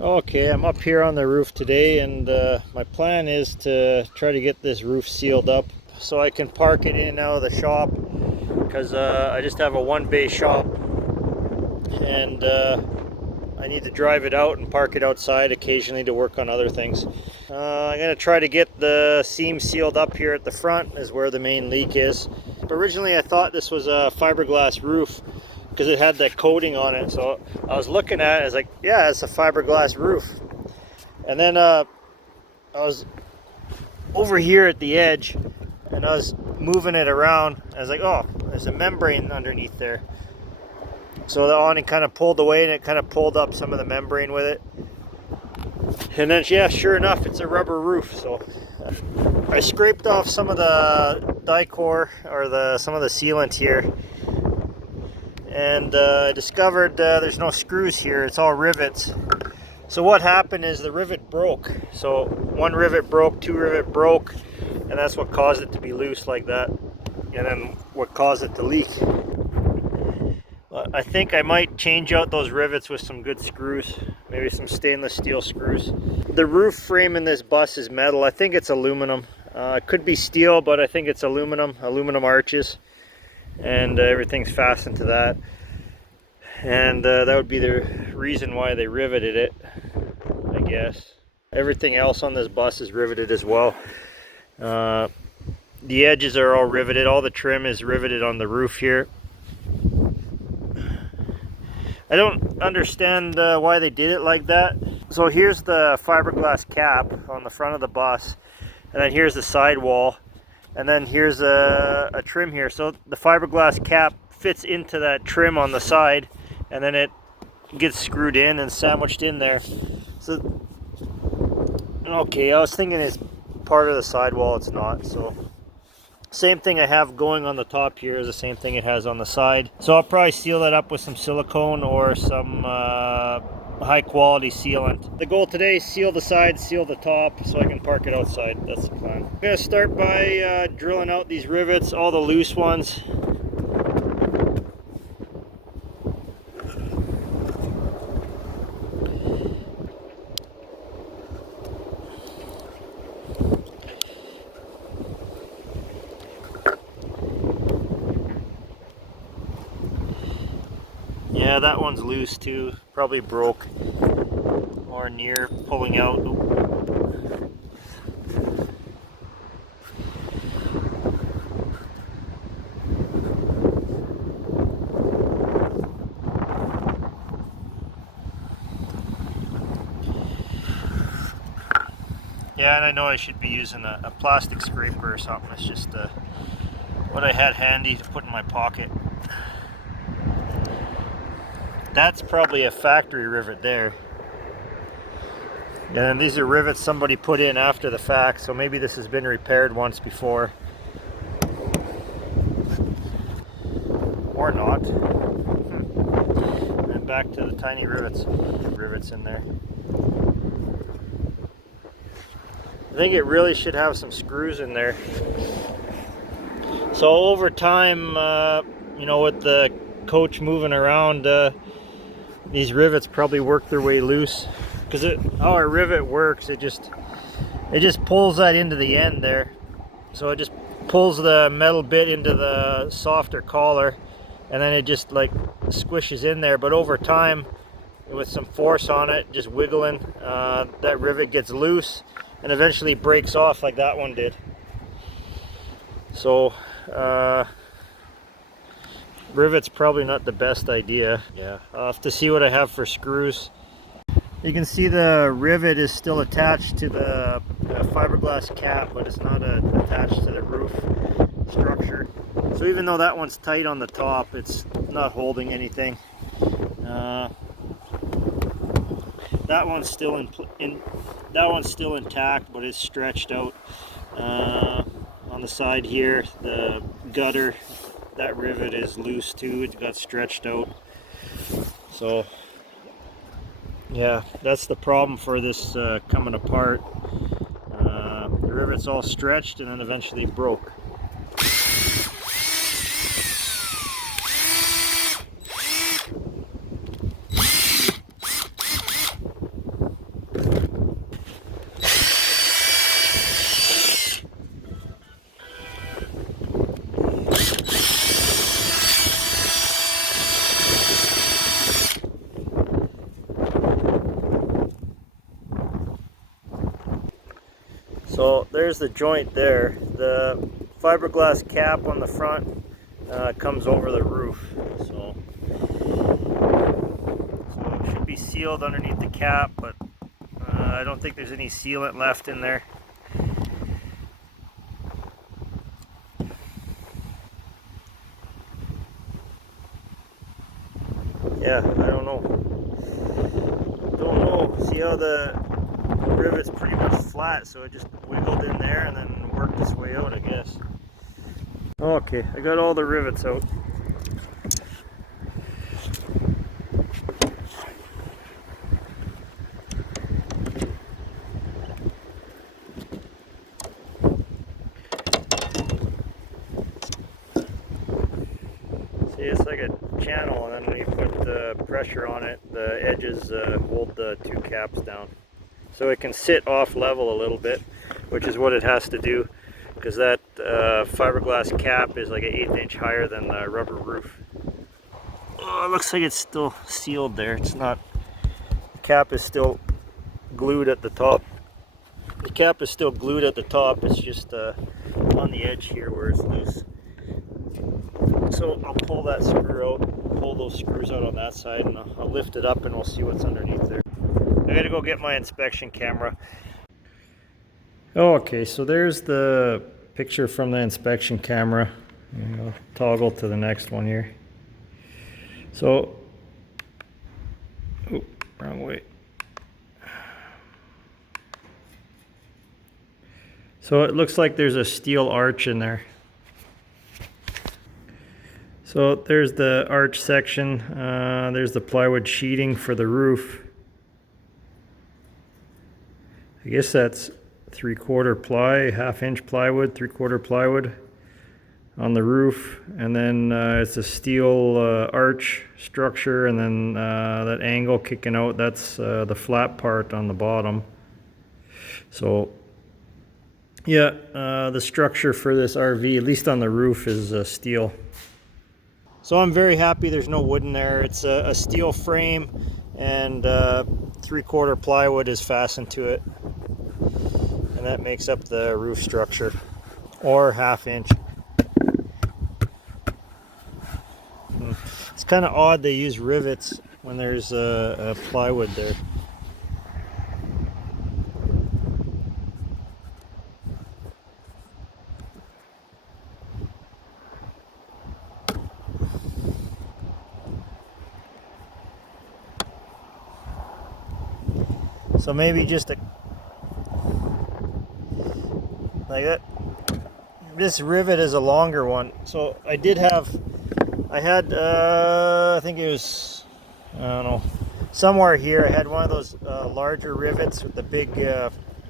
Okay, I'm up here on the roof today, and my plan is to try to get this roof sealed up so I can park it in and out of the shop, because I just have a one-bay shop, and I need to drive it out and park it outside occasionally to work on other things. I'm going to try to get the seam sealed up here at the front, is where the main leak is. But originally I thought this was a fiberglass roof, because it had that coating on it. So I was looking at it, I was like, yeah, it's a fiberglass roof. And then I was over here at the edge, and I was moving it around. I was like, oh, there's a membrane underneath there. So the awning kind of pulled away, and it kind of pulled up some of the membrane with it. And then, yeah, sure enough, it's a rubber roof. So I scraped off some of the Dicor, or some of the sealant here. And I discovered there's no screws here, it's all rivets. So what happened is the rivet broke. So one rivet broke, two rivet broke, and that's what caused it to be loose like that. And then what caused it to leak. I think I might change out those rivets with some good screws, maybe some stainless steel screws. The roof frame in this bus is metal. I think it's aluminum. It could be steel, but I think it's aluminum arches. And everything's fastened to that, and that would be the reason why they riveted it, I guess. Everything else on this bus is riveted as well. The edges are all riveted. All the trim is riveted on the roof here. I don't understand why they did it like that. So here's the fiberglass cap on the front of the bus, and then here's the sidewall. And then here's a trim here. So the fiberglass cap fits into that trim on the side, and then it gets screwed in and sandwiched in there. So, okay, I was thinking it's part of the sidewall, it's not. So same thing I have going on the top here is the same thing it has on the side. So I'll probably seal that up with some silicone or some high quality sealant. The goal today is seal the sides, seal the top, so I can park it outside. That's the plan. I'm going to start by drilling out these rivets, all the loose ones. Yeah, that one's loose too. Probably broke or near pulling out. Yeah, and I know I should be using a plastic scraper or something. It's just what I had handy to put in my pocket. That's probably a factory rivet there. And these are rivets somebody put in after the fact, so maybe this has been repaired once before. Or not. And back to the tiny rivets. Rivets in there. I think it really should have some screws in there. So over time, you know, with the coach moving around, these rivets probably work their way loose, because how a rivet works, it just pulls that into the end there. So it just pulls the metal bit into the softer collar, and then it just like squishes in there. But over time, with some force on it, just wiggling, that rivet gets loose and eventually breaks off like that one did. So rivet's probably not the best idea. Yeah, I'll have to see what I have for screws. You can see the rivet is still attached to the fiberglass cap, but it's not attached to the roof structure. So even though that one's tight on the top, it's not holding anything. That one's still intact, but it's stretched out. On the side here, the gutter, that rivet is loose too. It got stretched out. So yeah, that's the problem for this coming apart. The rivet's all stretched and then eventually broke. So there's the joint there. The fiberglass cap on the front comes over the roof. So it should be sealed underneath the cap, but I don't think there's any sealant left in there. Yeah, I don't know. See how the rivet's pretty much flat, so it just wiggled in there and then worked its way out, I guess. Okay, I got all the rivets out. See, it's like a channel, and then when you put the pressure on it, the edges hold the two caps down. So it can sit off level a little bit, which is what it has to do, because that fiberglass cap is like an 1/8 inch higher than the rubber roof. Oh, it looks like it's still sealed there. It's not. The cap is still glued at the top. The cap is still glued at the top. It's just on the edge here where it's loose. So I'll pull that screw out, pull those screws out on that side, and I'll lift it up and we'll see what's underneath there. I gotta go get my inspection camera. Okay, so there's the picture from the inspection camera. I'll toggle to the next one here. So, oh, wrong way. So it looks like there's a steel arch in there. So there's the arch section. There's the plywood sheeting for the roof. I guess that's 3/4 ply, 1/2 inch plywood, 3/4 plywood on the roof, and then it's a steel arch structure, and then that angle kicking out, that's the flat part on the bottom. So yeah, the structure for this RV, at least on the roof, is steel. So I'm very happy there's no wood in there. It's a steel frame, and 3/4 plywood is fastened to it, and that makes up the roof structure, or 1/2 inch. It's kind of odd they use rivets when there's a plywood there. So maybe just like that. This rivet is a longer one. So I had I think it was, I don't know, somewhere here I had one of those larger rivets with the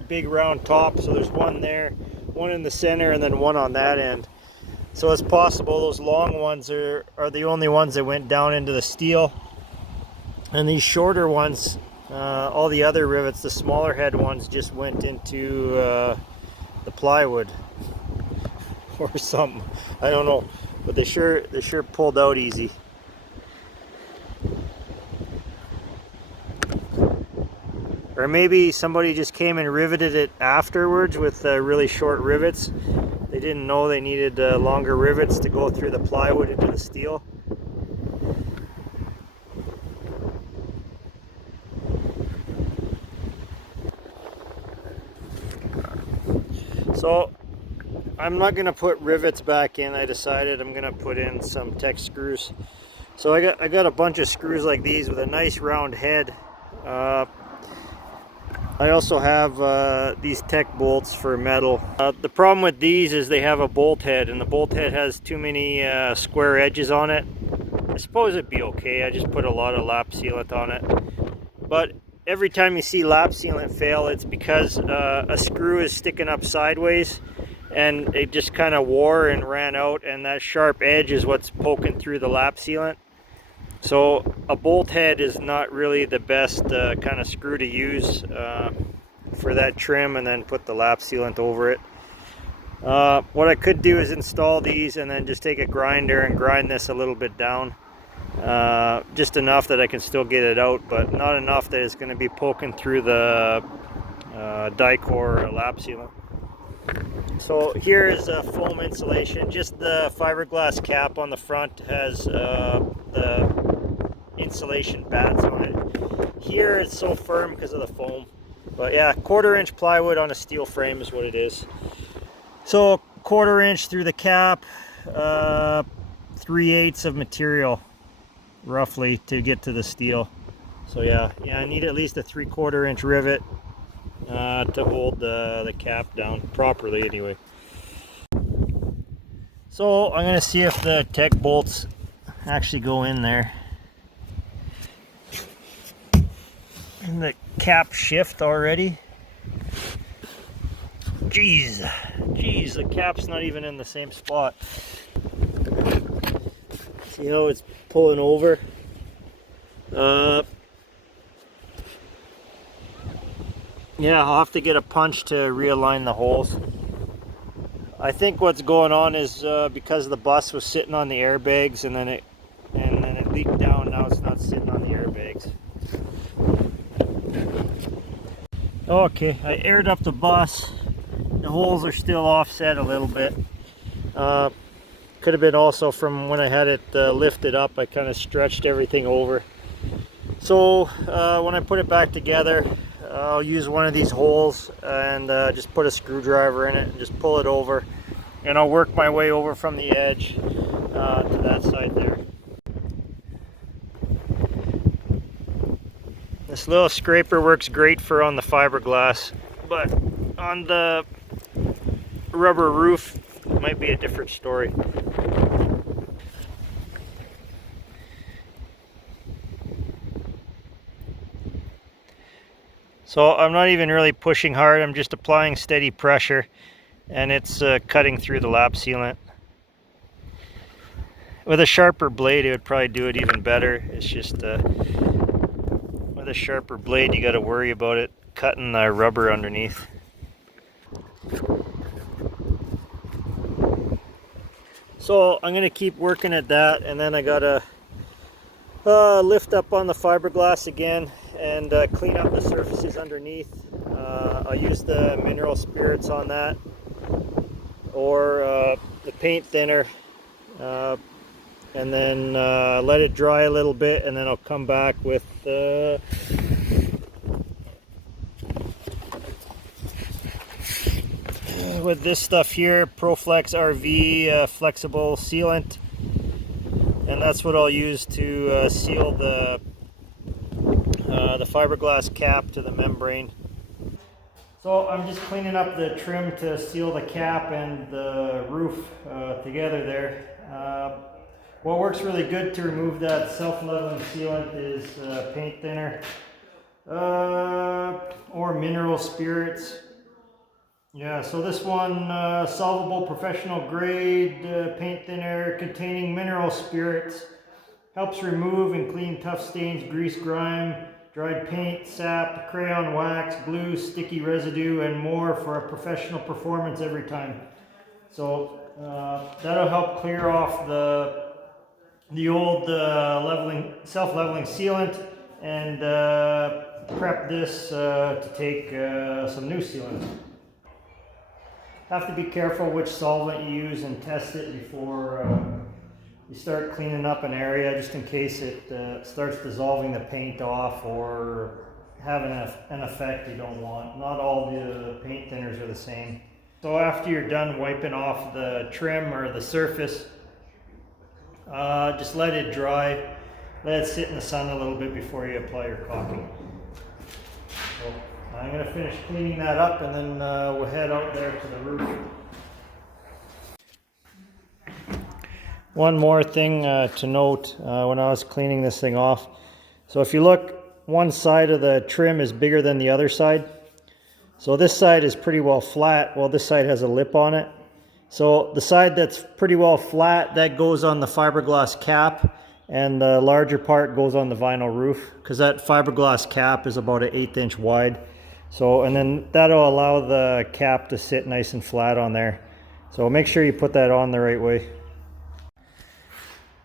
big round top. So there's one there, one in the center, and then one on that end. So it's possible those long ones are the only ones that went down into the steel, and these shorter ones, all the other rivets, the smaller head ones, just went into the plywood or something. I don't know, but they sure pulled out easy. Or maybe somebody just came and riveted it afterwards with really short rivets. They didn't know they needed longer rivets to go through the plywood into the steel. So I'm not going to put rivets back in. I decided I'm going to put in some tech screws. So I got a bunch of screws like these with a nice round head. I also have these tech bolts for metal. The problem with these is they have a bolt head, and the bolt head has too many square edges on it. I suppose it'd be okay. I just put a lot of lap sealant on it. But every time you see lap sealant fail, it's because a screw is sticking up sideways and it just kind of wore and ran out, and that sharp edge is what's poking through the lap sealant. So a bolt head is not really the best kind of screw to use for that trim, and then put the lap sealant over it. What I could do is install these and then just take a grinder and grind this a little bit down. Just enough that I can still get it out, but not enough that it's going to be poking through the Dicor lap sealant. So here is a foam insulation. Just the fiberglass cap on the front has the insulation bats on it. Here it's so firm because of the foam. But yeah, 1/4 inch plywood on a steel frame is what it is. So 1/4 inch through the cap, 3/8 of material roughly to get to the steel. So yeah, I need at least a 3/4 inch rivet to hold the cap down properly anyway. So I'm gonna see if the tech bolts actually go in there. And the cap shift already. Jeez, the cap's not even in the same spot. See how it's pulling over? Yeah, I'll have to get a punch to realign the holes. I think what's going on is because the bus was sitting on the airbags and then it leaked down. Now it's not sitting on the airbags. Okay, I aired up the bus. The holes are still offset a little bit. Could have been also from when I had it lifted up. I kind of stretched everything over. So when I put it back together, I'll use one of these holes and just put a screwdriver in it and just pull it over, and I'll work my way over from the edge to that side there. This little scraper works great for on the fiberglass, but on the rubber roof it might be a different story. So I'm not even really pushing hard, I'm just applying steady pressure, and it's cutting through the lap sealant. With a sharper blade it would probably do it even better. It's just with a sharper blade you got to worry about it cutting the rubber underneath. So I'm going to keep working at that, and then I got to lift up on the fiberglass again and clean up the surfaces underneath. I'll use the mineral spirits on that, or the paint thinner, and then let it dry a little bit, and then I'll come back with this stuff here, ProFlex RV flexible sealant, and that's what I'll use to seal the fiberglass cap to the membrane. So I'm just cleaning up the trim to seal the cap and the roof together there. What works really good to remove that self-leveling sealant is paint thinner or mineral spirits. Yeah, so this one, solvable professional grade paint thinner containing mineral spirits, helps remove and clean tough stains, grease, grime, dried paint, sap, crayon wax, glue, sticky residue, and more for a professional performance every time. So that'll help clear off the old self-leveling sealant and prep this to take some new sealant. Have to be careful which solvent you use and test it before you start cleaning up an area, just in case it starts dissolving the paint off or having an effect you don't want. Not all the paint thinners are the same. So after you're done wiping off the trim or the surface, just let it dry. Let it sit in the sun a little bit before you apply your caulking. So I'm going to finish cleaning that up, and then we'll head out there to the roof. One more thing to note when I was cleaning this thing off. So if you look, one side of the trim is bigger than the other side. So this side is pretty well flat, while this side has a lip on it. So the side that's pretty well flat, that goes on the fiberglass cap, and the larger part goes on the vinyl roof, because that fiberglass cap is about an 1/8 inch wide. So, and then that'll allow the cap to sit nice and flat on there. So make sure you put that on the right way.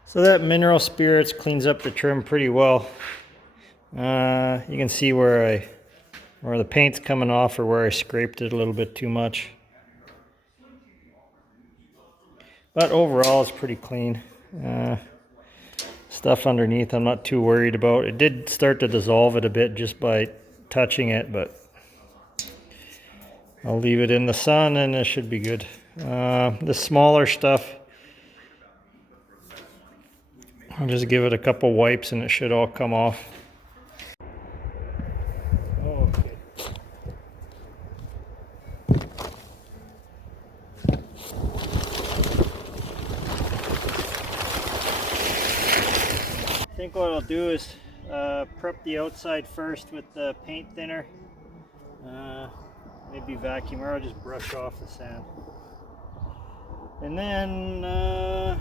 So that mineral spirits cleans up the trim pretty well. You can see where the paint's coming off, or where I scraped it a little bit too much. But overall it's pretty clean. Stuff underneath I'm not too worried about. It did start to dissolve it a bit just by touching it, but I'll leave it in the sun and it should be good. The smaller stuff, I'll just give it a couple wipes and it should all come off. Okay. I think what I'll do is prep the outside first with the paint thinner. Maybe vacuum, or I'll just brush off the sand. And then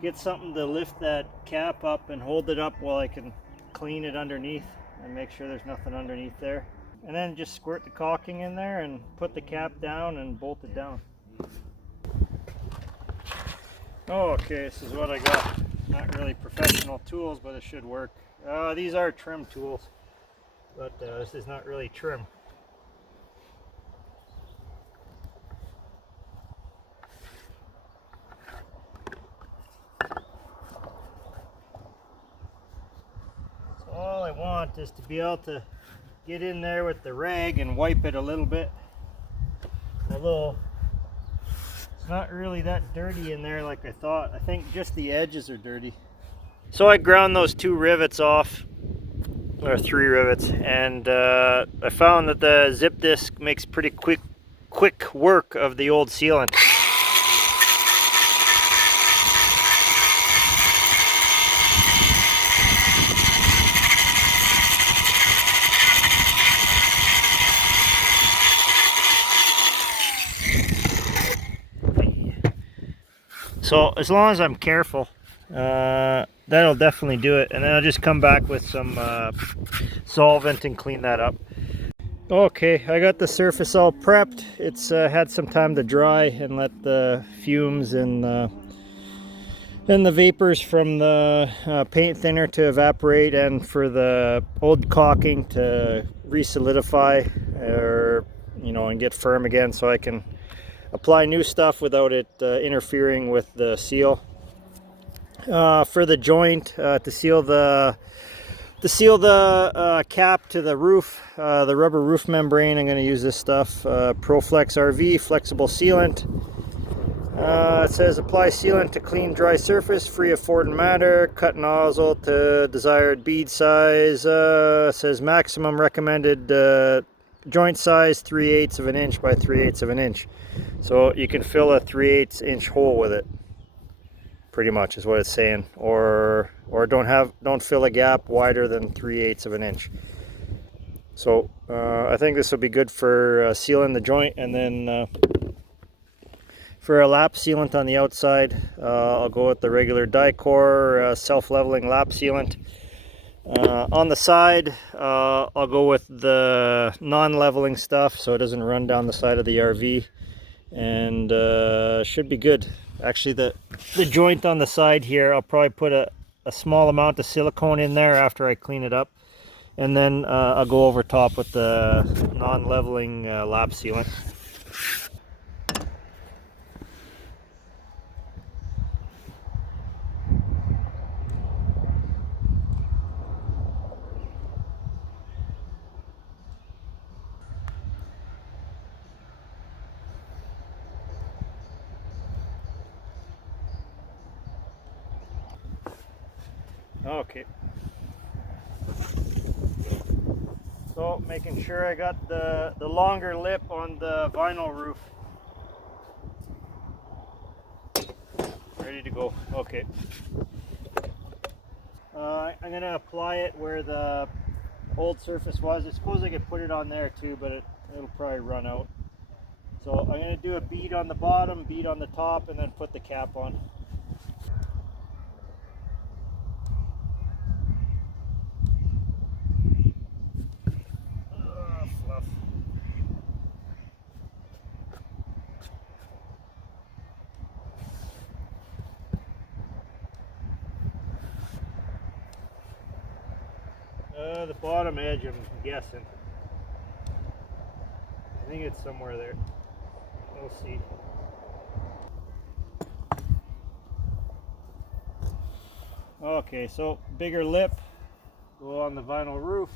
get something to lift that cap up and hold it up while I can clean it underneath and make sure there's nothing underneath there. And then just squirt the caulking in there and put the cap down and bolt it down. Okay, this is what I got. Not really professional tools, but it should work. These are trim tools, but this is not really trim. So all I want is to be able to get in there with the rag and wipe it a little bit. Although it's not really that dirty in there like I thought. I think just the edges are dirty. So I ground those 2 rivets off, or 3 rivets, and I found that the zip disc makes pretty quick work of the old sealant. So as long as I'm careful, that'll definitely do it. And then I'll just come back with some solvent and clean that up. Okay, I got the surface all prepped. It's had some time to dry and let the fumes and the vapors from the paint thinner to evaporate, and for the old caulking to re-solidify, or and get firm again, so I can apply new stuff without it interfering with the seal. For the joint, to seal the cap to the roof, the rubber roof membrane, I'm going to use this stuff, ProFlex RV flexible sealant. It says apply sealant to clean dry surface free of foreign matter, cut nozzle to desired bead size. It says maximum recommended joint size 3/8 of an inch by 3/8 of an inch. So you can fill a 3/8 inch hole with it, pretty much is what it's saying, or don't fill a gap wider than 3/8 of an inch. So I think this will be good for sealing the joint. And then for a lap sealant on the outside, I'll go with the regular Dicor self-leveling lap sealant. On the side, I'll go with the non-leveling stuff so it doesn't run down the side of the RV, and should be good. Actually, the joint on the side here, I'll probably put a small amount of silicone in there after I clean it up, and then I'll go over top with the non-leveling lap sealant. Okay. So making sure I got the longer lip on the vinyl roof. Ready to go. Okay. I'm going to apply it where the old surface was. I suppose I could put it on there too, but it'll probably run out. So I'm going to do a bead on the bottom, bead on the top, and then put the cap on. Fluff. The bottom edge, I'm guessing. I think it's somewhere there. We'll see. Okay, so bigger lip, go on the vinyl roof.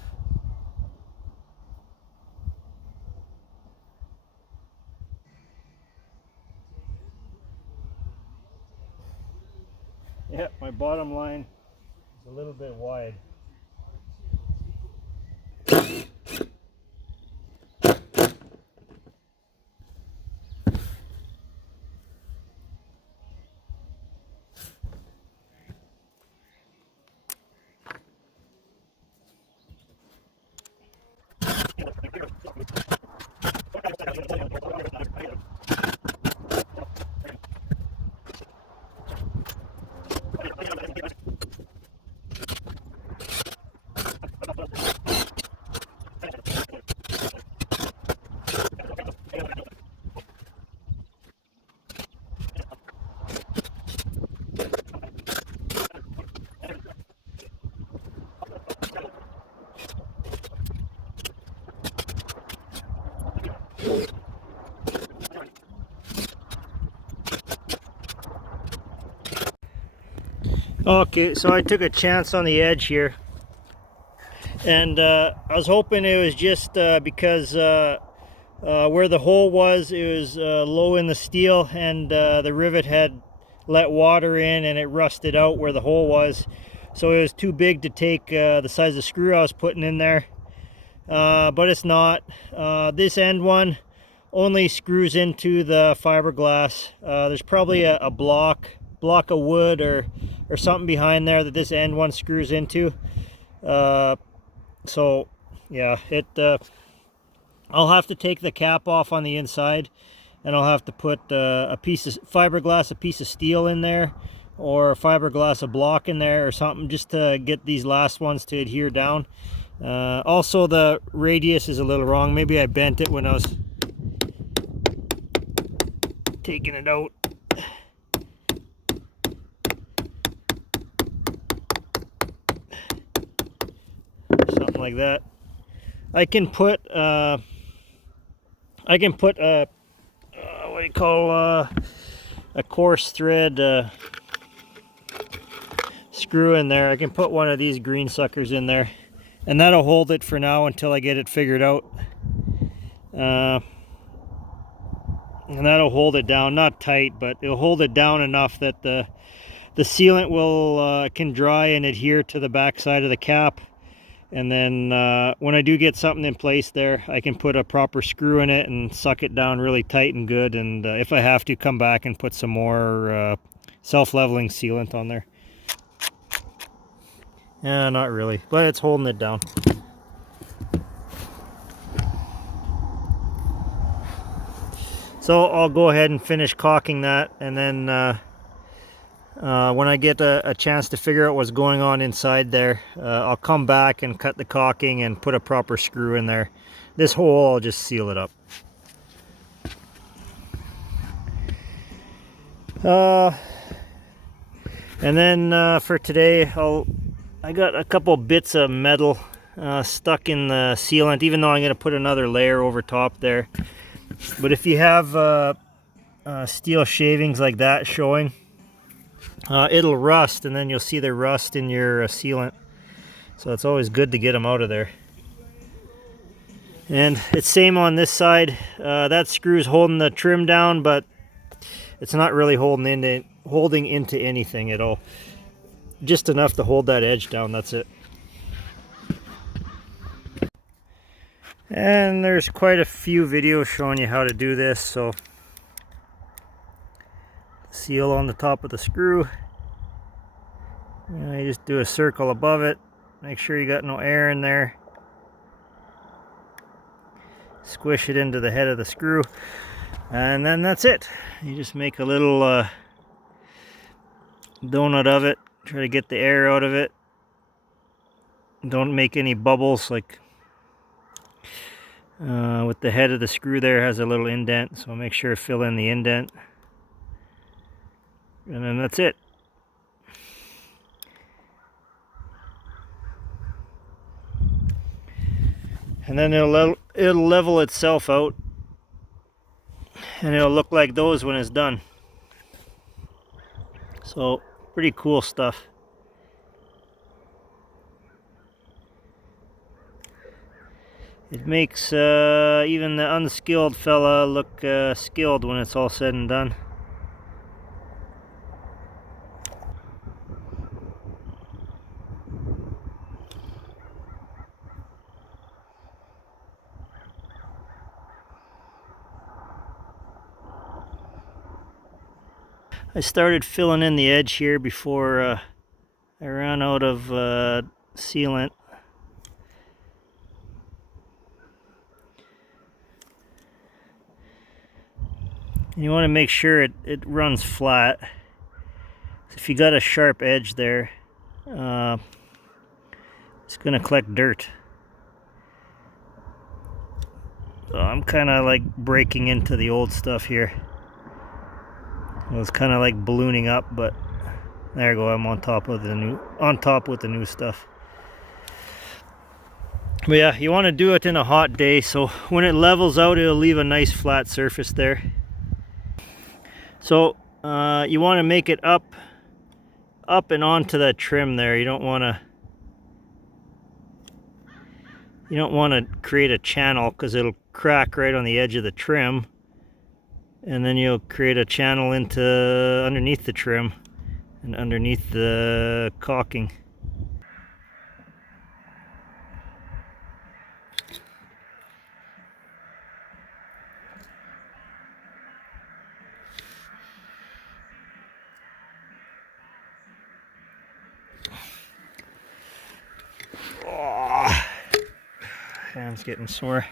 Yeah, my bottom line is a little bit wide. Okay, so I took a chance on the edge here, and I was hoping it was just because where the hole was, it was low in the steel, and the rivet had let water in and it rusted out where the hole was, so it was too big to take the size of screw I was putting in there. But it's not. This end one only screws into the fiberglass. There's probably a block of wood or something behind there that this end one screws into. So yeah, I'll have to take the cap off on the inside, and I'll have to put a piece of fiberglass, a piece of steel in there, or fiberglass, a block in there or something, just to get these last ones to adhere down. Also, the radius is a little wrong. Maybe I bent it when I was taking it out. Something like that. I can put a what do you call a coarse thread screw in there. I can put one of these green suckers in there, and that'll hold it for now until I get it figured out. And that'll hold it down, not tight, but it'll hold it down enough that the sealant will can dry and adhere to the back side of the cap. And then when I do get something in place there, I can put a proper screw in it and suck it down really tight and good. And if I have to, come back and put some more self-leveling sealant on there. Yeah, not really, but it's holding it down. So I'll go ahead and finish caulking that, and then when I get a chance to figure out what's going on inside there, I'll come back and cut the caulking and put a proper screw in there. This hole, I'll just seal it up. And then for today, I got a couple bits of metal stuck in the sealant, even though I'm going to put another layer over top there. But if you have steel shavings like that showing, it'll rust, and then you'll see the rust in your sealant. So it's always good to get them out of there. And it's same on this side. That screw's holding the trim down, but it's not really holding into anything at all. Just enough to hold that edge down, that's it. And there's quite a few videos showing you how to do this. So seal on the top of the screw, you just do a circle above it, make sure you got no air in there, squish it into the head of the screw, and then that's it. You just make a little donut of it, try to get the air out of it, don't make any bubbles. Like with the head of the screw there has a little indent, so make sure to fill in the indent. And then that's it. And then it'll level itself out, and it'll look like those when it's done. So pretty cool stuff. It makes even the unskilled fella look skilled when it's all said and done. I started filling in the edge here before I ran out of sealant. And you want to make sure it runs flat. If you got a sharp edge there, it's going to collect dirt. So I'm kind of like breaking into the old stuff here. It was kind of like ballooning up, but there you go. I'm on top with the new stuff. But yeah, you want to do it in a hot day, so when it levels out, it'll leave a nice flat surface there. So you want to make it up and onto that trim there. You don't want to create a channel, because it'll crack right on the edge of the trim, and then you'll create a channel into underneath the trim and underneath the caulking. Oh, hand's getting sore.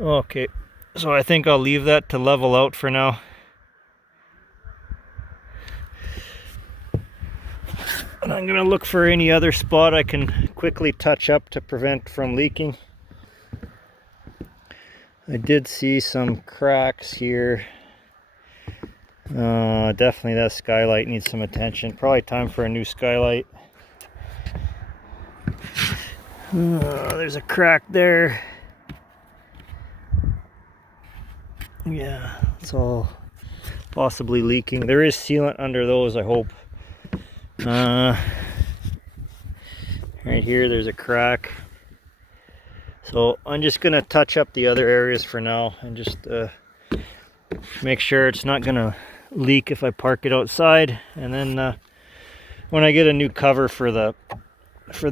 Okay, so I think I'll leave that to level out for now. And I'm gonna look for any other spot I can quickly touch up to prevent from leaking. I did see some cracks here. Definitely that skylight needs some attention. Probably time for a new skylight. There's a crack there. Yeah, it's all possibly leaking. There is sealant under those, I hope. Right here, there's a crack. So I'm just gonna touch up the other areas for now and just make sure it's not gonna leak if I park it outside. And then when I get a new cover for the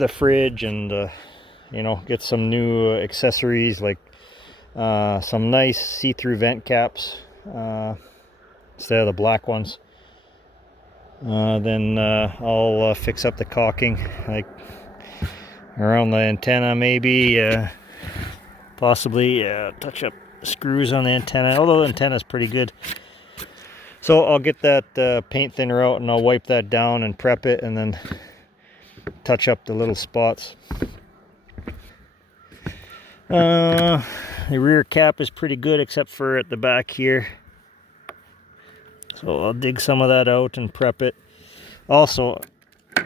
fridge, and you know, get some new accessories like some nice see-through vent caps instead of the black ones, then I'll fix up the caulking, like around the antenna maybe, possibly touch up screws on the antenna, although the antenna is pretty good. So I'll get that paint thinner out and I'll wipe that down and prep it, and then touch up the little spots. The rear cap is pretty good except for at the back here. So I'll dig some of that out and prep it. Also,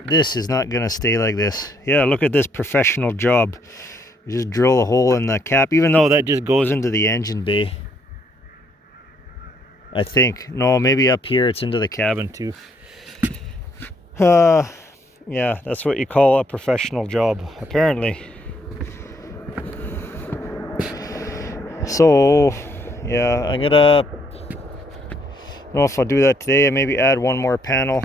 this is not gonna stay like this. Yeah, look at this professional job. You just drill a hole in the cap, even though that just goes into the engine bay. I think. No, maybe up here it's into the cabin too. Yeah, that's what you call a professional job, apparently. So, yeah, I don't know if I'll do that today. I maybe add one more panel.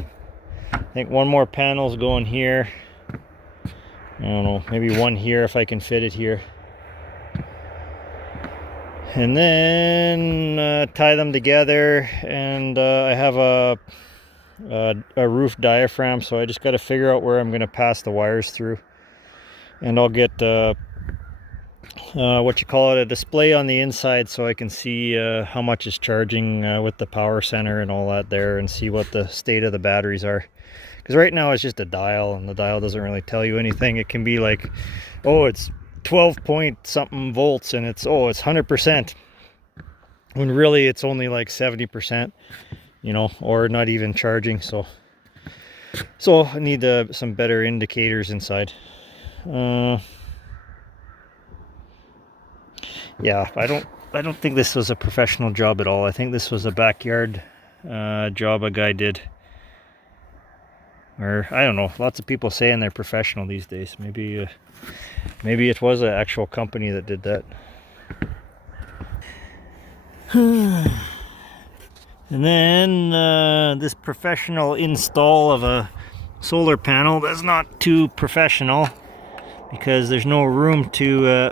I think one more panel's going here. I don't know, maybe one here if I can fit it here. And then tie them together. And I have a roof diaphragm, so I just got to figure out where I'm going to pass the wires through. And I'll get a display on the inside, so I can see how much is charging with the power center and all that there, and see what the state of the batteries are. Because right now it's just a dial, and the dial doesn't really tell you anything. It can be like, oh, it's 12 point something volts, and it's 100%, when really it's only like 70%, you know, or not even charging. So I need some better indicators inside. Yeah, I don't think this was a professional job at all. I think this was a backyard job a guy did. Or I don't know. Lots of people saying they're professional these days. Maybe it was an actual company that did that. And then this professional install of a solar panel that's not too professional because there's no room to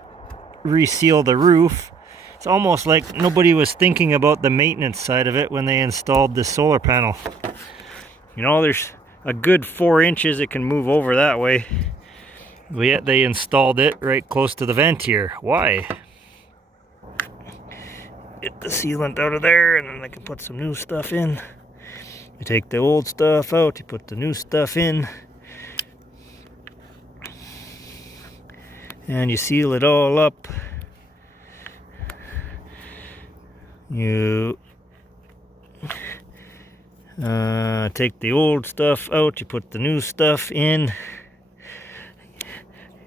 reseal the roof. It's almost like nobody was thinking about the maintenance side of it when they installed this solar panel. You know, there's a good 4 inches it can move over that way. But yet they installed it right close to the vent here. Why? Get the sealant out of there and then I can put some new stuff in. You take the old stuff out, you put the new stuff in. And you seal it all up. You take the old stuff out, you put the new stuff in.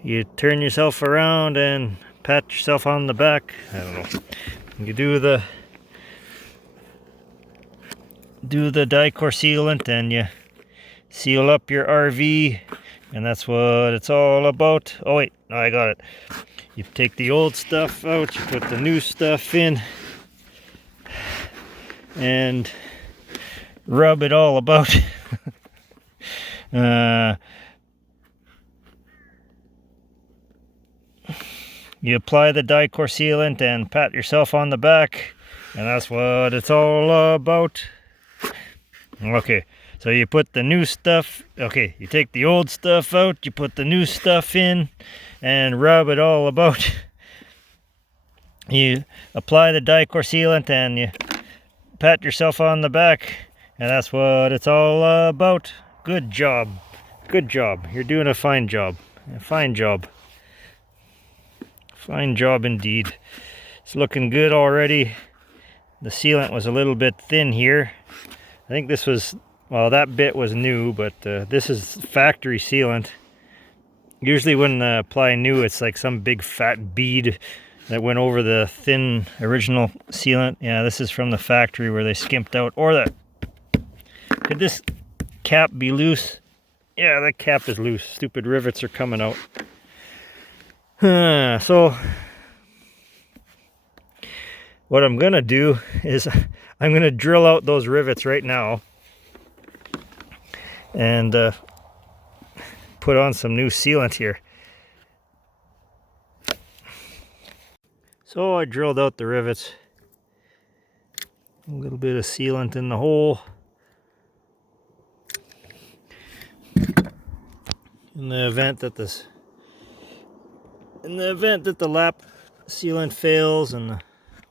You turn yourself around and pat yourself on the back. I don't know. You do the Dicor sealant and you seal up your RV, and that's what it's all about. Oh wait, no, I got it. You take the old stuff out, you put the new stuff in, and rub it all about. You apply the Dicor sealant and pat yourself on the back, and that's what it's all about. Okay, so you put the new stuff, okay, you take the old stuff out, you put the new stuff in, and rub it all about. You apply the Dicor sealant and you pat yourself on the back, and that's what it's all about. Good job. Good job. You're doing a fine job. A fine job. Fine job indeed. It's looking good already. The sealant was a little bit thin here. I think this was, well, that bit was new, but this is factory sealant. Usually when apply new, it's like some big fat bead that went over the thin original sealant. Yeah, this is from the factory where they skimped out. Or that, could this cap be loose? Yeah, that cap is loose. Stupid rivets are coming out. So what I'm gonna do is I'm gonna drill out those rivets right now and put on some new sealant here. So I drilled out the rivets. A little bit of sealant in the hole. In the event that the lap sealant fails and the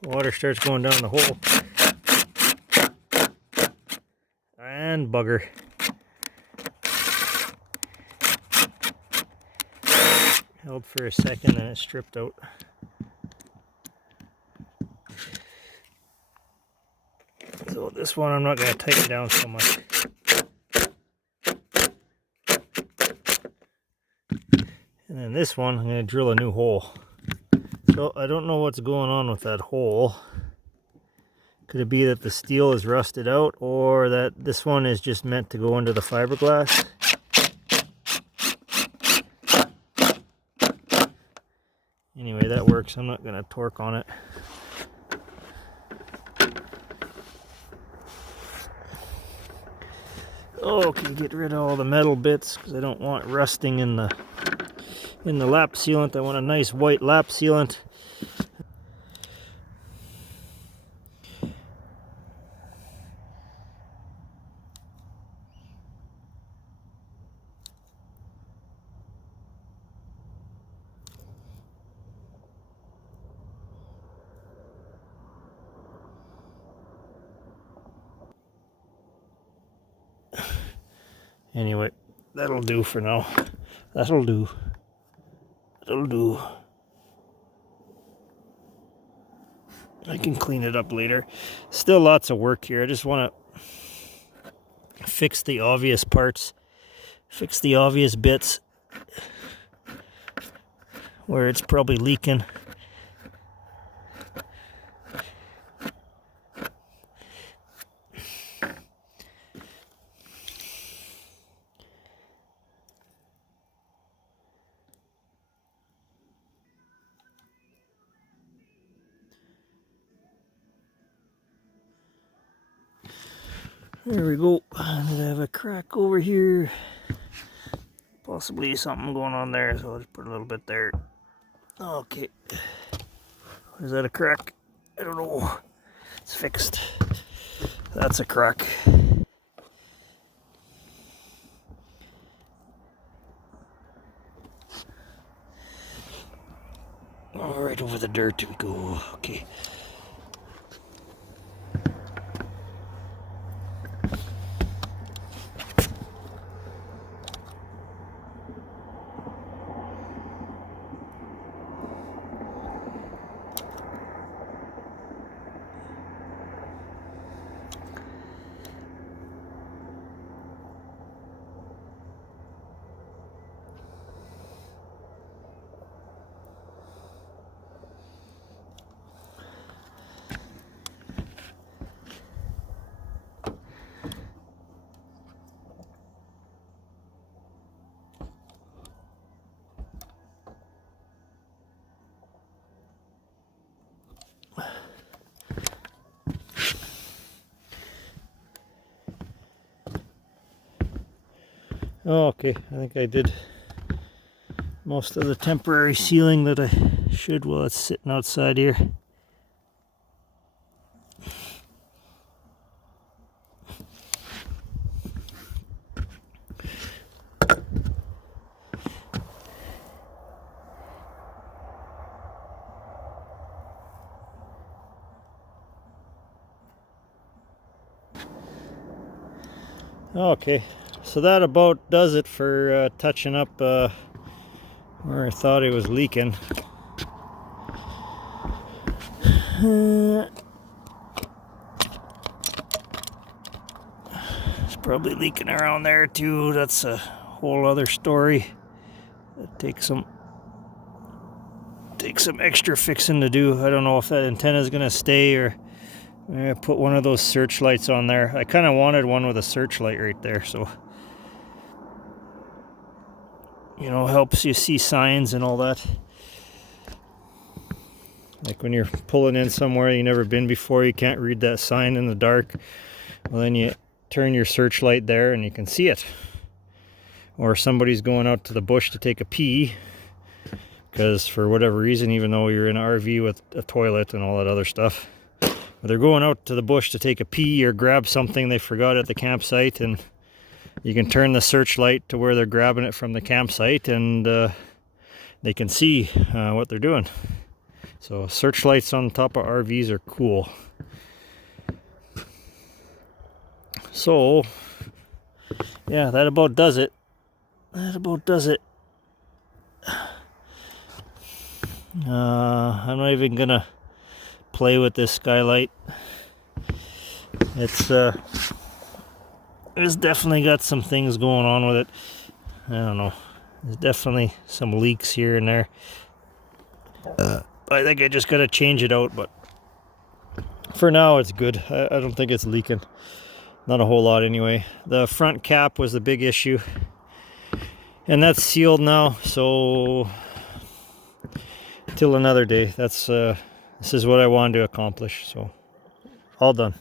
water starts going down the hole. And bugger. Held for a second and it stripped out. So this one I'm not going to tighten down so much. And then this one I'm going to drill a new hole. So I don't know what's going on with that hole. Could it be that the steel is rusted out, or that this one is just meant to go into the fiberglass? Anyway, that works. I'm not going to torque on it. Okay, get rid of all the metal bits because I don't want rusting in the lap sealant. I want a nice white lap sealant. Anyway, that'll do for now. That'll do. That'll do. I can clean it up later. Still lots of work here. I just want to fix the obvious parts. Fix the obvious bits where it's probably leaking. There we go. And I have a crack over here. Possibly something going on there, so I'll just put a little bit there. Okay. Is that a crack? I don't know. It's fixed. That's a crack. All right, over the dirt we go. Okay. Oh, okay, I think I did most of the temporary sealing that I should while it's sitting outside here. Okay, so that about does it for touching up where I thought it was leaking. It's probably leaking around there too. That's a whole other story. It takes some extra fixing to do. I don't know if that antenna is gonna stay, or I put one of those searchlights on there. I kind of wanted one with a searchlight right there, so you know, helps you see signs and all that. Like when you're pulling in somewhere you've never been before, you can't read that sign in the dark. Well, then you turn your searchlight there and you can see it. Or somebody's going out to the bush to take a pee, because for whatever reason, even though you're in an RV with a toilet and all that other stuff, they're going out to the bush to take a pee or grab something they forgot at the campsite, and you can turn the searchlight to where they're grabbing it from the campsite, and they can see what they're doing. So searchlights on top of RVs are cool. So yeah, that about does it. That about does it. I'm not even gonna play with this skylight. It's definitely got some things going on with it. I don't know. There's definitely some leaks here and there. I think I just gotta change it out, but for now it's good. I don't think it's leaking. Not a whole lot anyway. The front cap was the big issue, and that's sealed now, so till another day. That's this is what I wanted to accomplish, so all done.